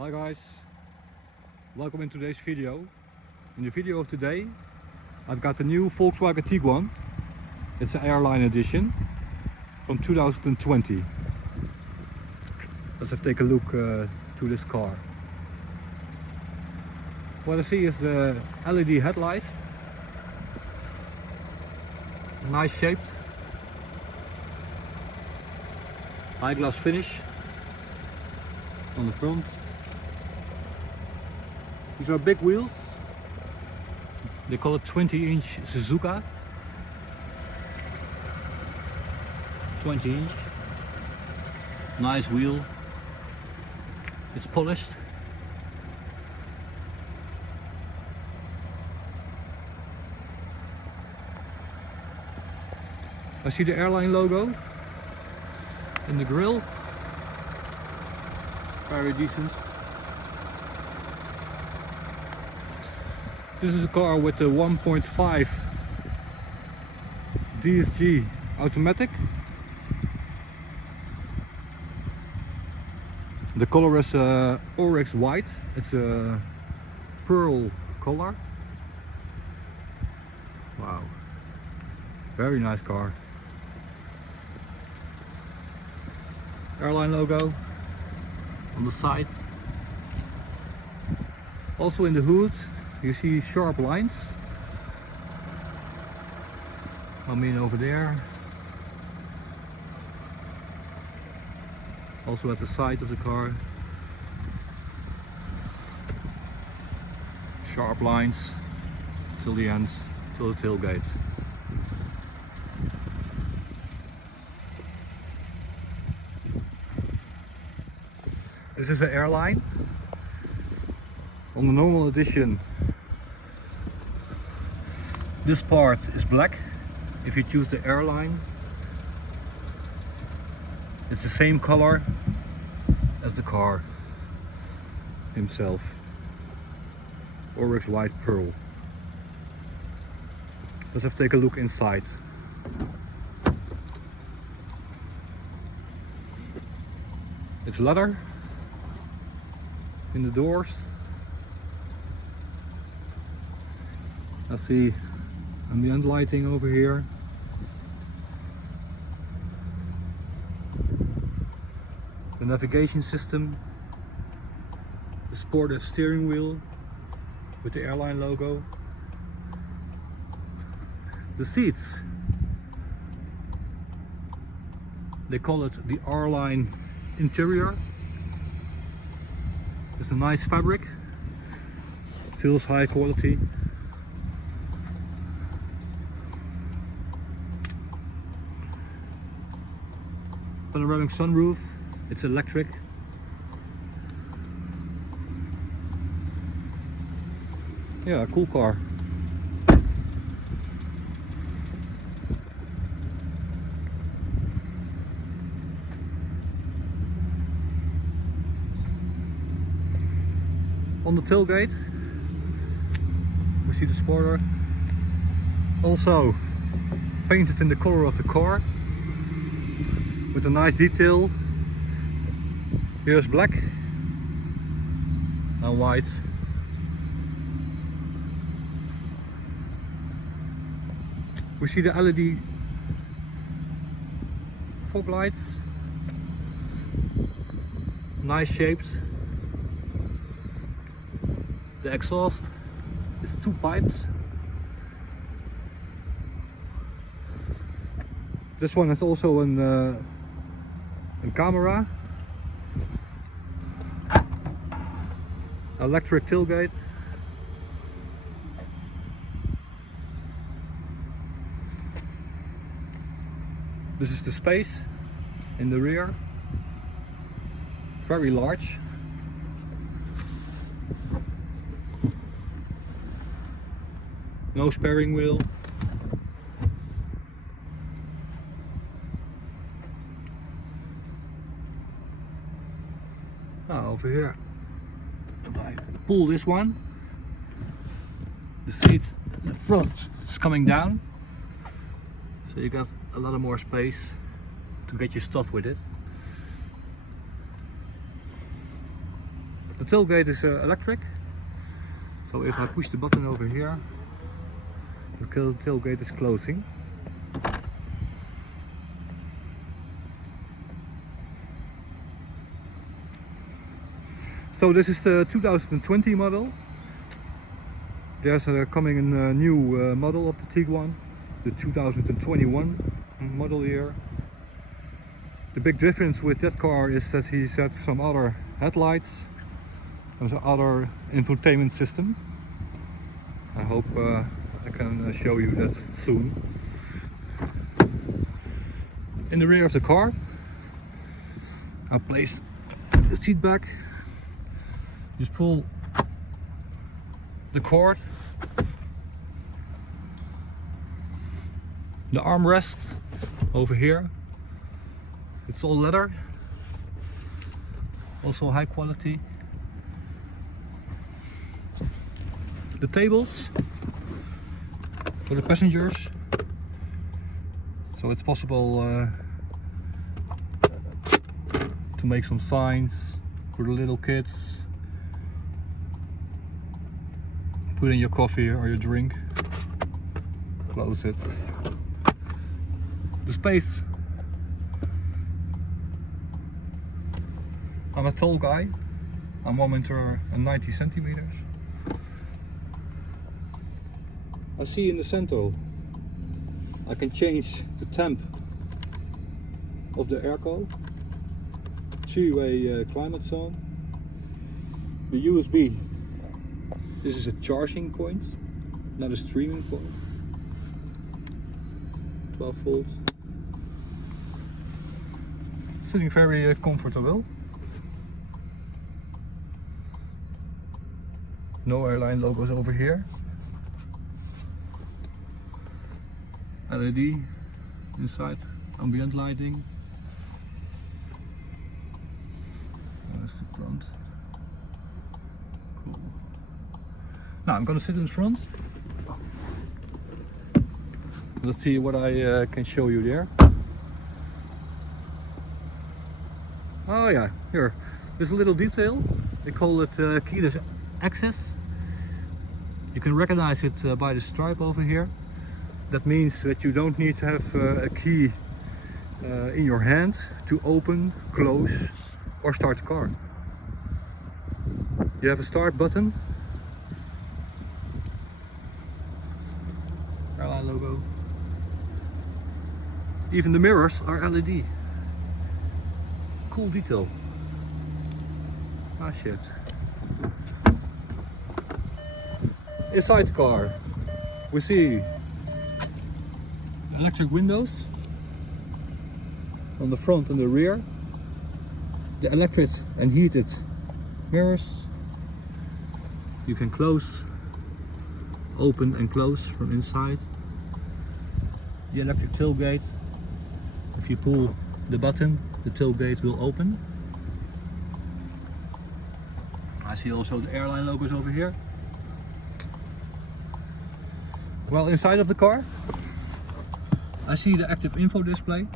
Hi guys, welcome in today's video. In the video of today I've got the new Volkswagen Tiguan. It's an R-line edition from 2020. Let's take a look to this car. What I see is the LED headlight, nice shaped, high glass finish on the front. These are big wheels. They call it 20-inch Suzuka. 20-inch. Nice wheel. It's polished. I see the R-line logo in the grille. Very decent. This is a car with a 1.5 DSG automatic. The color is Oryx White. It's a pearl color. Wow, very nice car. R-line logo on the side. Also in the hood you see sharp lines. I mean over there. Also at the side of the car. Sharp lines till the end, till the tailgate. This is an R-line. On the normal edition, this part is black. If you choose the R-line, it's the same color as the car himself. Oryx White Pearl. Let's have to take a look inside. It's leather in the doors. I see ambient lighting over here. The navigation system, the sportive steering wheel with the R-line logo. The seats, they call it the R-line interior. It's a nice fabric, feels high quality. Panoramic sunroof, it's electric. Yeah, cool car. On the tailgate we see the spoiler, also painted in the color of the car with a nice detail. Here's black and white. We see the LED fog lights, nice shapes. The exhaust is 2 pipes. This one has also a camera, electric tailgate. This is the space in the rear, very large. No steering wheel. Now over here, if I pull this one, the seat, the front is coming down, so you got a lot of more space to get your stuff with it. The tailgate is electric, so if I push the button over here, the tailgate is closing. So this is the 2020 model. There's coming a new model of the Tiguan, the 2021 model year. The big difference with that car is that he's had some other headlights and some other infotainment system. I hope I can show you that soon. In the rear of the car, I place the seat back. Just pull the cord, the armrest over here. It's all leather, also high quality. The tables for the passengers, so it's possible to make some signs for the little kids. Put in your coffee or your drink, close it. The space. I'm a tall guy, I'm 1.90 centimeters. I see in the center I can change the temp of the airco to a climate zone. The USB. This is a charging point, not a streaming point. 12 volts. Sitting very comfortable. No airline logos over here. LED inside, ambient lighting. That's the front. Cool. Now I'm gonna sit in front. Let's see what I can show you there. Oh yeah, here. There's a little detail. They call it keyless access. You can recognize it by the stripe over here. That means that you don't need to have a key in your hand to open, close or start the car. You have a start button. R-line logo. Even the mirrors are LED. Cool detail. Ah shit. Inside the car we see electric windows on the front and the rear. The electric and heated mirrors. You can close, open and close from inside. The electric tailgate. If you pull the button, the tailgate will open. I see also the airline logos over here. Well, inside of the car I see the active info display.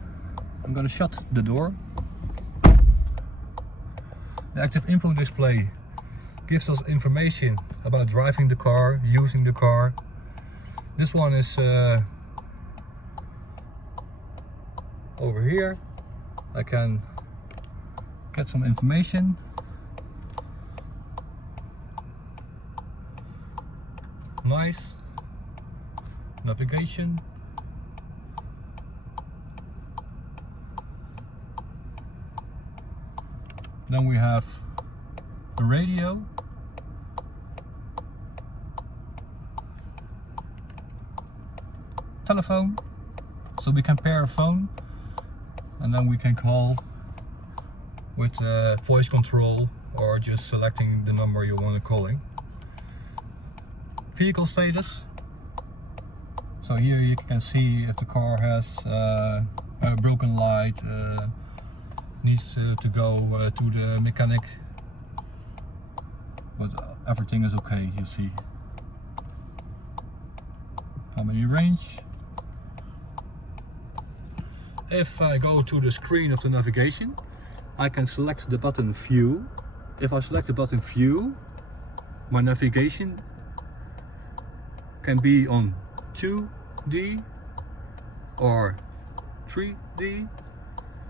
I'm gonna shut the door. The active info display gives us information about driving the car, using the car. This one is over here. I can get some information. Nice. Navigation. Then we have the radio. Telephone, so we can pair a phone and then we can call with voice control or just selecting the number you want to calling. Vehicle status, so here you can see if the car has a broken light, needs to go to the mechanic, but everything is okay. You see how many range. If I go to the screen of the navigation, I can select the button view if I select the button View, my navigation can be on 2D or 3D,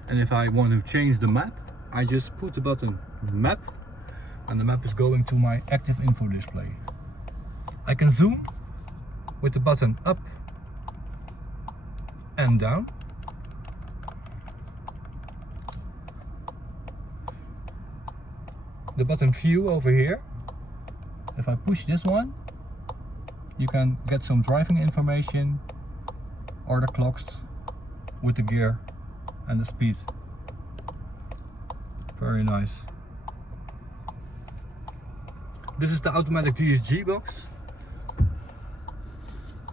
and if I want to change the map, I just put the button Map, and the map is going to my active info display. I can zoom with the button up and down. The button View over here, if I push this one, you can get some driving information or the clocks with the gear and the speed. Very nice. This is the automatic DSG box.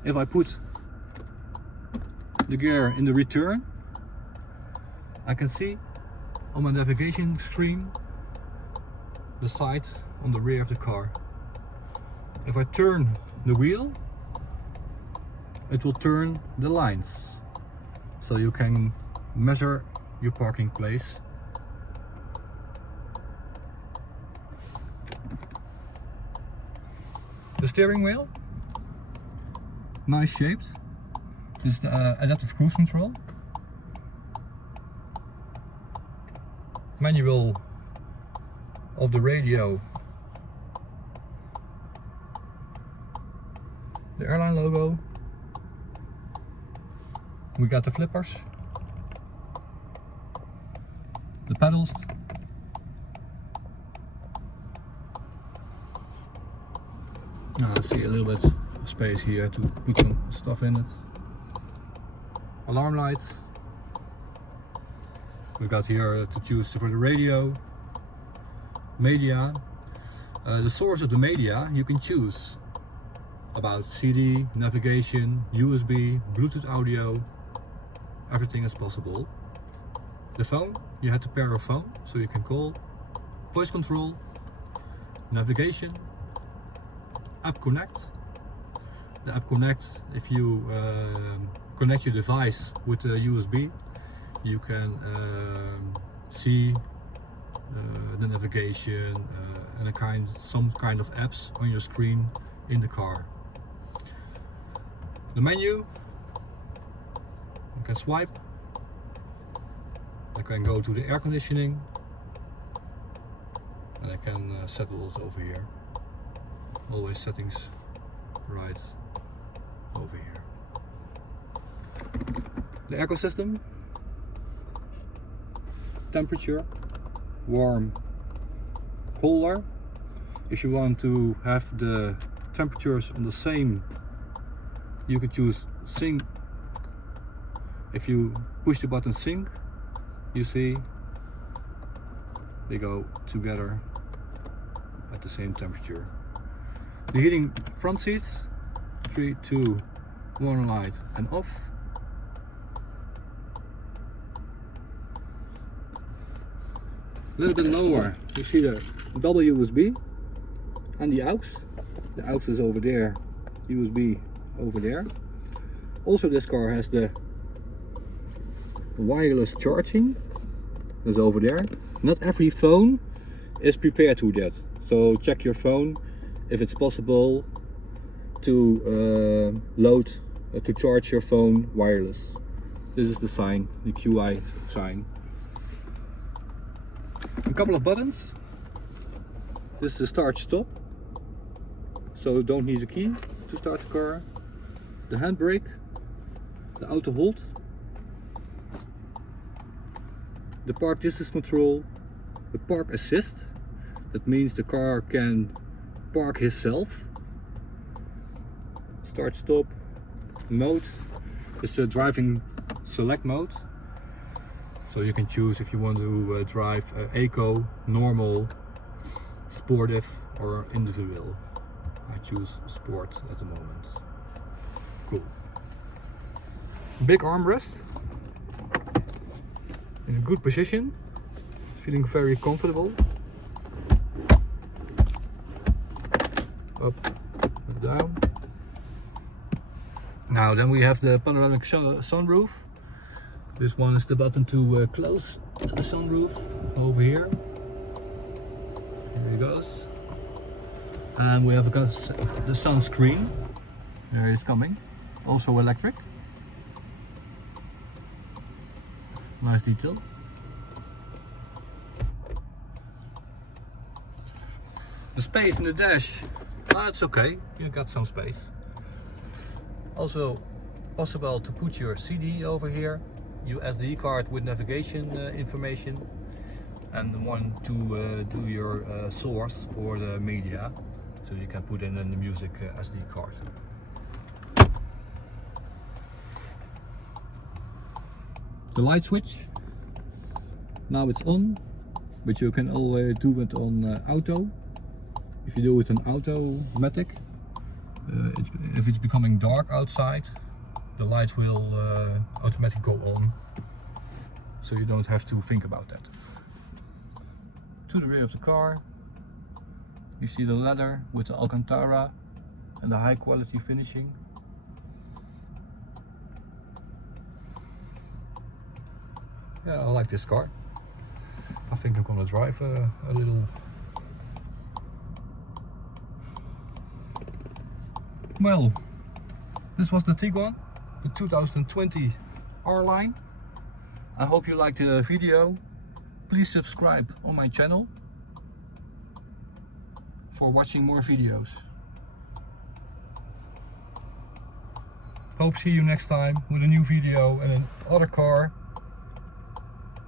If I put the gear in the return, I can see on my navigation screen the sight on the rear of the car. If I turn the wheel, it will turn the lines, so you can measure your parking place. The steering wheel, nice shaped. This is the adaptive cruise control. Manual of the radio, the airline logo. We got the flippers, the pedals, I see a little bit of space here to put some stuff in it. Alarm lights. We got here to choose for the radio, media. The source of the media you can choose about CD, navigation, USB, Bluetooth audio, everything is possible. The phone, you had to pair a phone so you can call, voice control, navigation, app connect. The app connect, if you connect your device with the USB, you can see the navigation and some kind of apps on your screen in the car. The menu, you can swipe. I can go to the air conditioning, and I can settle it over here. Always settings right over here. The air system, temperature, warm, colder. If you want to have the temperatures on the same, you can choose sync. If you push the button sync, you see they go together at the same temperature. The heating front seats, 3, 2, 1 light and off. A little bit lower, you see the double USB and the aux. The aux is over there, USB over there. Also, this car has the wireless charging, that's over there. Not every phone is prepared to that, so check your phone if it's possible to to charge your phone wireless. This is the sign, the QI sign. A couple of buttons. This is the start stop, so you don't need a key to start the car. The handbrake, the auto hold, the park distance control, the park assist, that means the car can park itself. Start stop mode is the driving select mode, so you can choose if you want to drive eco, normal, sportive or individual. I choose sport at the moment. Cool. Big armrest in a good position, feeling very comfortable. Up and down. Now then we have the panoramic sunroof. This one is the button to close the sunroof over here. goes. And we have got the sunscreen. There it's coming. Also electric. Nice detail. The space in the dash, it's okay. You got some space. Also possible to put your CD over here, your SD card with navigation information, and one to do your source for the media, so you can put in the music SD card. The light switch, now it's on, but you can always do it on auto. If you do it on automatic, if it's becoming dark outside, the light will automatically go on, so you don't have to think about that. To the rear of the car, you see the leather with the Alcantara and the high quality finishing. Yeah, I like this car. I think I'm gonna drive a little. Well, this was the Tiguan, the 2020 R-line. I hope you liked the video. Please subscribe on my channel for watching more videos. Hope to see you next time with a new video and another car.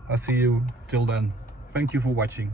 I'll see you till then. Thank you for watching.